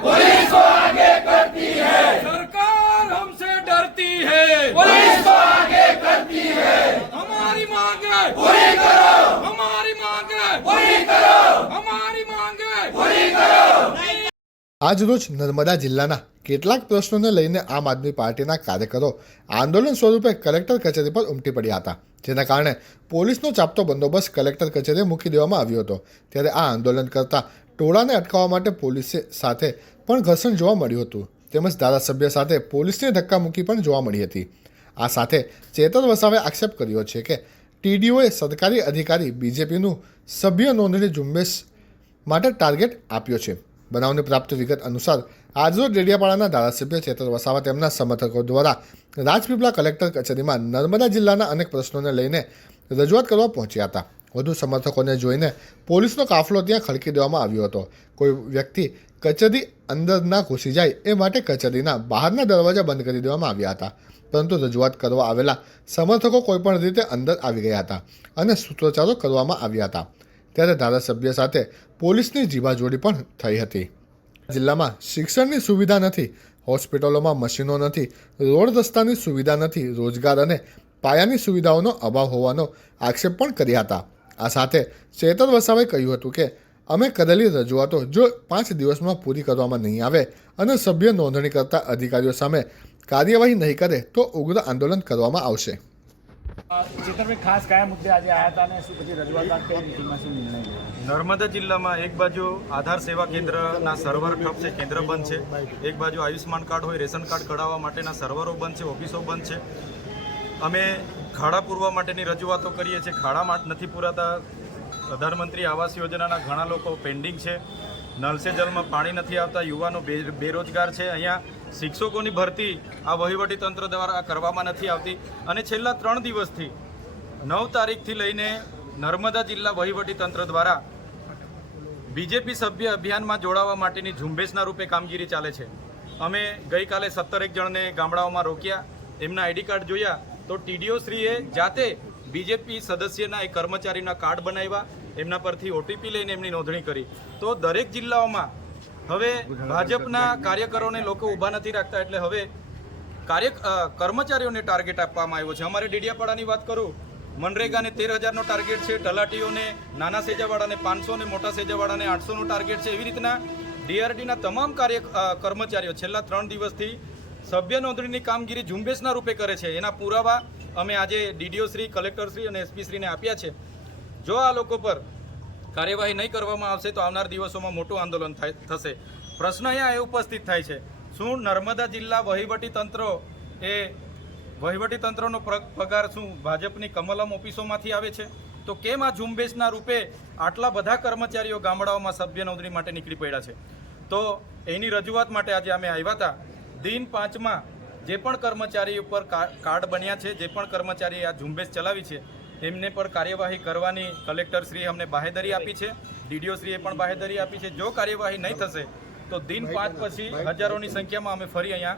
Police को आगे करती है सरकार हमसे डरती है पुलिस को आगे करती है हमारी मांग है पूरी करो हमारी मांग है पूरी करो हमारी मांग है पूरी करो આજરોજ નર્મદા જિલ્લાના કેટલાક પ્રશ્નોને લઈને આમ આદમી પાર્ટીના કાર્યકરો આંદોલન સ્વરૂપે કલેક્ટર કચેરી પર ઉમટી પડ્યા હતા જેના કારણે પોલીસનો ચાપતો બંદોબસ્ત કલેક્ટર કચેરીએ મૂકી દેવામાં આવ્યો હતો ત્યારે આ આંદોલન કરતા ટોળાને અટકાવવા માટે પોલીસે સાથે પણ ઘર્ષણ જોવા મળ્યું હતું. તેમજ ધારાસભ્ય સાથે પોલીસની મૂકી પણ જોવા મળી હતી. આ સાથે ચેતર વસાવે આક્ષેપ કર્યો છે કે ટીડીઓએ સરકારી અધિકારી બીજેપીનું સભ્ય નોંધણી ઝુંબેશ માટે ટાર્ગેટ આપ્યો છે. બનાવને પ્રાપ્ત વિગત અનુસાર આજરોજ ડેડિયાપાડાના ધારાસભ્ય ચેતર વસાવા તેમના સમર્થકો દ્વારા રાજપીપળા કલેક્ટર કચેરીમાં નર્મદા જિલ્લાના અનેક પ્રશ્નોને લઈને રજૂઆત કરવા પહોંચ્યા હતા. વધુ સમર્થકોને જોઈને પોલીસનો કાફલો ત્યાં ખડકી દેવામાં આવ્યો હતો. કોઈ વ્યક્તિ કચેરી અંદર ના ઘૂસી જાય એ માટે કચેરીના બહારના દરવાજા બંધ કરી દેવામાં આવ્યા હતા. પરંતુ રજૂઆત કરવા આવેલા સમર્થકો કોઈપણ રીતે અંદર આવી ગયા હતા અને સૂત્રોચ્ચારો કરવામાં આવ્યા હતા. ત્યારે ધારાસભ્ય સાથે પોલીસની જીવાજોડી પણ થઈ હતી. જિલ્લામાં શિક્ષણની સુવિધા નથી, હોસ્પિટલોમાં મશીનો નથી, રોડ રસ્તાની સુવિધા નથી, રોજગાર અને પાયાની સુવિધાઓનો અભાવ હોવાનો આક્ષેપ પણ કર્યા હતા. આ સાથે ચેતન વસાવે કહ્યું હતું કે અમે કરેલી રજૂઆતો જો પાંચ દિવસમાં પૂરી કરવામાં નહીં આવે અને સભ્ય નોંધણી કરતા અધિકારીઓ સામે કાર્યવાહી નહીં કરે તો ઉગ્ર આંદોલન કરવામાં આવશે. ચેતરભાઈ ખાસ કયા મુદ્દે આજે આવ્યા હતા અને શું પછી રજૂઆત? નર્મદા જિલ્લામાં એક બાજુ આધાર સેવા કેન્દ્રના સર્વર ઠપ છે કેન્દ્ર બંધ છે. એક બાજુ આયુષ્યમાન કાર્ડ હોય રેશન કાર્ડ કઢાવવા માટેના સર્વરો બંધ છે ઓફિસો બંધ છે. અમે ખાડા પૂરવા માટેની રજૂઆતો કરીએ છીએ. ખાડા નથી પૂરાતા. પ્રધાનમંત્રી આવાસ યોજનાના ઘણા લોકો પેન્ડિંગ છે. નલ સે જલમાં પાણી નથી આવતા. યુવાનો બેરોજગાર છે. અહીંયા શિક્ષકોની ભરતી આ વહીવટી તંત્ર દ્વારા કરવામાં નથી આવતી. અને છેલ્લા ત્રણ દિવસથી, નવ તારીખથી લઈને નર્મદા જિલ્લા વહીવટી તંત્ર દ્વારા બીજેપી સભ્ય અભિયાનમાં જોડાવા માટેની ઝુંબેશના રૂપે કામગીરી ચાલે છે. અમે ગઈકાલે સત્તરેક જણને ગામડાઓમાં રોક્યા. એમના આઈડી કાર્ડ જોયા. તો ટીડીઓ શ્રીએ જાતે બીજેપી સદસ્યના એ કર્મચારીના કાર્ડ બનાવ્યા એમના પરથી ઓટીપી લઈને એમની નોંધણી કરી. તો દરેક જિલ્લાઓમાં હવે ભાજપના કાર્યકરોને લોકો ઊભા નથી રાખતા એટલે હવે કાર્ય કર્મચારીઓને ટાર્ગેટ આપવામાં આવ્યો છે. અમારે ડેડિયાપાડાની વાત કરું મનરેગાને તેર હજારનો ટાર્ગેટ છે તલાટીઓને નાના સેજાવાળાને પાંચસો અને મોટા સેજાવાળાને આઠસોનો ટાર્ગેટ છે. એવી રીતના ડીઆરડીના તમામ કાર્ય કર્મચારીઓ છેલ્લા ત્રણ દિવસથી સભ્ય નોંધણીની કામગીરી ઝુંબેશના રૂપે કરે છે. એના પુરાવા અમે આજે ડીડીઓ શ્રી, કલેક્ટર શ્રી અને એસપી શ્રીને આપ્યા છે. જો આ લોકો પર કાર્યવાહી નહીં કરવામાં આવશે તો આવનાર દિવસોમાં મોટું આંદોલન થશે. પ્રશ્ન અહીંયા એ ઉપસ્થિત થાય છે. શું નર્મદા જિલ્લા વહીવટી તંત્રો એ, વહીવટી તંત્રનો પગાર શું ભાજપની કમલમ ઓફિસોમાંથી આવે છે? તો કેમ આ ઝુંબેશના રૂપે આટલા બધા કર્મચારીઓ ગામડાઓમાં સભ્ય નોંધણી માટે નીકળી પડ્યા છે? તો એની રજૂઆત માટે આજે અમે આવ્યા હતા. દિન પાંચમાં જે પણ કર્મચારી ઉપર કાર્ડ બન્યા છે જે પણ કર્મચારી આ ઝુંબેશ ચલાવી છે એમને પર કાર્યવાહી કરવાની કલેક્ટરશ્રીએ અમને બાહેધરી આપી છે ડીડીઓશ્રીએ પણ બાહેધરી આપી છે. જો કાર્યવાહી નહીં થશે તો દિન પાંચ પછી હજારોની સંખ્યામાં અમે ફરી અહીંયા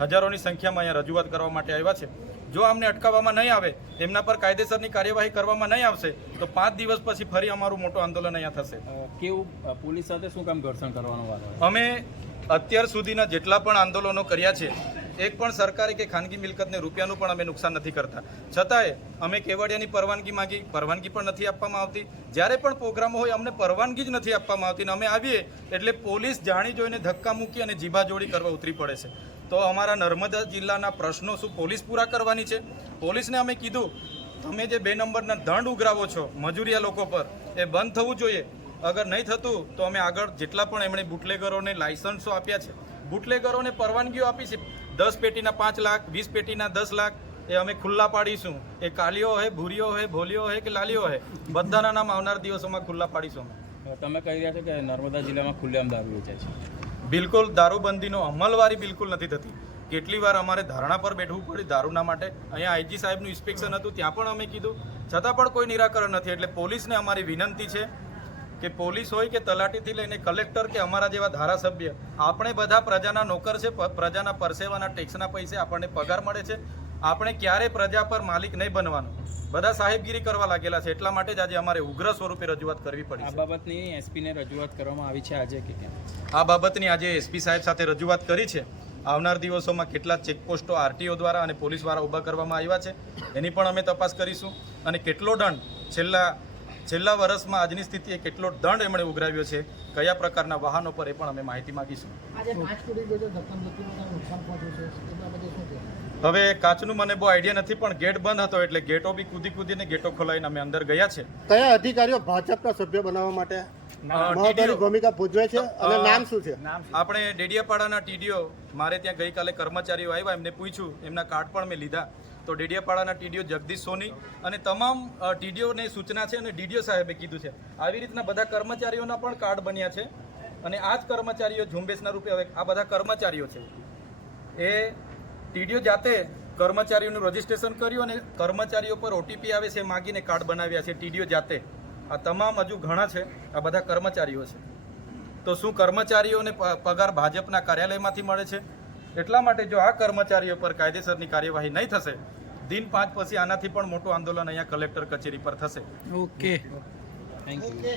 હજારોની સંખ્યામાં અહીંયા રજૂઆત કરવા માટે આવ્યા છે. જો અમને અટકાવવામાં નહીં આવે એમના પર કાયદેસરની કાર્યવાહી કરવામાં નહીં આવશે તો પાંચ દિવસ પછી ફરી અમારું મોટું આંદોલન અહીંયા થશે. કેવું પોલીસ સાથે શું કામ ઘર્ષણ કરવાનો વારો અમે અત્યાર સુધીના જેટલા પણ આંદોલનો કર્યા છે એક પણ સરકારી કે ખાનગી મિલકતને રૂપિયાનું પણ અમે નુકસાન નથી કરતા. છતાંય અમે કેવડિયાની પરવાનગી માંગી પરવાનગી પણ નથી આપવામાં આવતી. જ્યારે પણ પ્રોગ્રામો હોય અમને પરવાનગી જ નથી આપવામાં આવતી ને અમે આવીએ એટલે પોલીસ જાણી જોઈને ધક્કા મૂકી અને જીભાજોડી કરવા ઉતરી પડે છે. તો અમારા નર્મદા જિલ્લાના પ્રશ્નો શું પોલીસ પૂરા કરવાની છે? પોલીસને અમે કીધું, તમે જે બે નંબરના દંડ ઉઘરાવો છો મજૂરિયા લોકો પર, એ બંધ થવું જોઈએ. અગર નહીં થતું, તો અમે આગળ જેટલા પણ એમણે બુટલેગરોને લાયસન્સો આપ્યા છે, બુટલેગરોને પરવાનગીઓ આપી છે. દસ પેટીના પાંચ લાખ, વીસ પેટીના દસ લાખ, એ અમે ખુલ્લા પાડીશું. એ કાલીઓ હોય ભૂરીઓ હોય ભોલીઓ હોય કે લાલીઓ હોય બધાના નામ આવનાર દિવસોમાં ખુલ્લા પાડીશું અમે. તમે કહી રહ્યા છો કે નર્મદા જિલ્લામાં ખુલ્લેઆમ દારૂ વેચાય છે. બિલકુલ દારૂબંધીનો અમલવારી બિલકુલ નથી થતી. કેટલી વાર અમારે ધારણા પર બેઠવું પડ્યું દારૂના માટે. અહીંયા આઈજી સાહેબનું ઇન્સ્પેક્શન હતું, ત્યાં પણ અમે કીધું. છતાં પણ કોઈ નિરાકરણ નથી, એટલે પોલીસને અમારી વિનંતી છે કે પોલીસ હોય કે તલાટીથી લઈને કલેક્ટર કે અમારા જેવા ધારાસભ્ય, આપણે બધા પ્રજાના નોકર છે પ્રજાના પરસેવાના ટેક્સના પૈસે આપણને પગાર મળે છે. આપણે ક્યારે પ્રજા પર માલિક નહીં બનવાનું. બધા સાહેબગીરી કરવા લાગેલા છે એટલા માટે જ આજે અમારે ઉગ્ર સ્વરૂપે રજૂઆત કરવી પડી આ બાબતની એસપીને રજૂઆત કરવામાં આવી છે આજે કે આ બાબતની આજે એસપી સાહેબ સાથે રજૂઆત કરી છે. આવનાર દિવસોમાં કેટલા ચેકપોસ્ટો આરટીઓ દ્વારા અને પોલીસ દ્વારા ઊભા કરવામાં આવ્યા છે એની પણ અમે તપાસ કરીશું. અને કેટલો દંડ છેલ્લા છેલ્લા વર્ષમાં આજની સ્થિતિએ કેટલો દંડ એમણે ઉઘરાવ્યો છે કયા પ્રકારના વાહનો પર એ પણ અમે માહિતી માગીશું. હવે કાચનું મને બહુ આઈડિયા નથી પણ ગેટ બંધ હતો એટલે ગેટો બી કૂદી કૂદીને ગેટો ખોલાવીને અમે અંદર ગયા છે. કયા અધિકારીઓ ભાજપના સભ્ય બનાવવા માટે મહત્વની ભૂમિકા ભજવે છે અને નામ શું છે? આપણે ડેડિયાપાડાના ટીડીઓ મારે ત્યાં ગઈકાલે કર્મચારીઓ આવ્યા એમને પૂછ્યું એમના કાર્ડ પણ મેં લીધા. તો ડેડિયાપાડાના ટીડીઓ જગદીશ સોની અને તમામ ટીડીઓને સૂચના છે અને ડીડીઓ સાહેબે કીધું છે. આવી રીતના બધા કર્મચારીઓના પણ કાર્ડ બન્યા છે. અને આ જ કર્મચારીઓ ઝુંબેશના રૂપે હવે આ બધા કર્મચારીઓ છે. એ ટીડીઓ જાતે કર્મચારીઓનું રજીસ્ટ્રેશન કર્યું અને કર્મચારીઓ પર ઓટીપી આવે છે એ માગીને કાર્ડ બનાવ્યા છે ટીડીઓ જાતે. આ તમામ હજુ ઘણા છે આ બધા કર્મચારીઓ છે. તો શું કર્મચારીઓને પગાર ભાજપના કાર્યાલયમાંથી મળે છે? એટલા માટે જો આ કર્મચારીઓ પર કાયદેસરની કાર્યવાહી નહીં થશે દિન પાંચ પછી આનાથી પણ મોટું આંદોલન અહીંયા કલેક્ટર કચેરી પર થશે. Okay thank you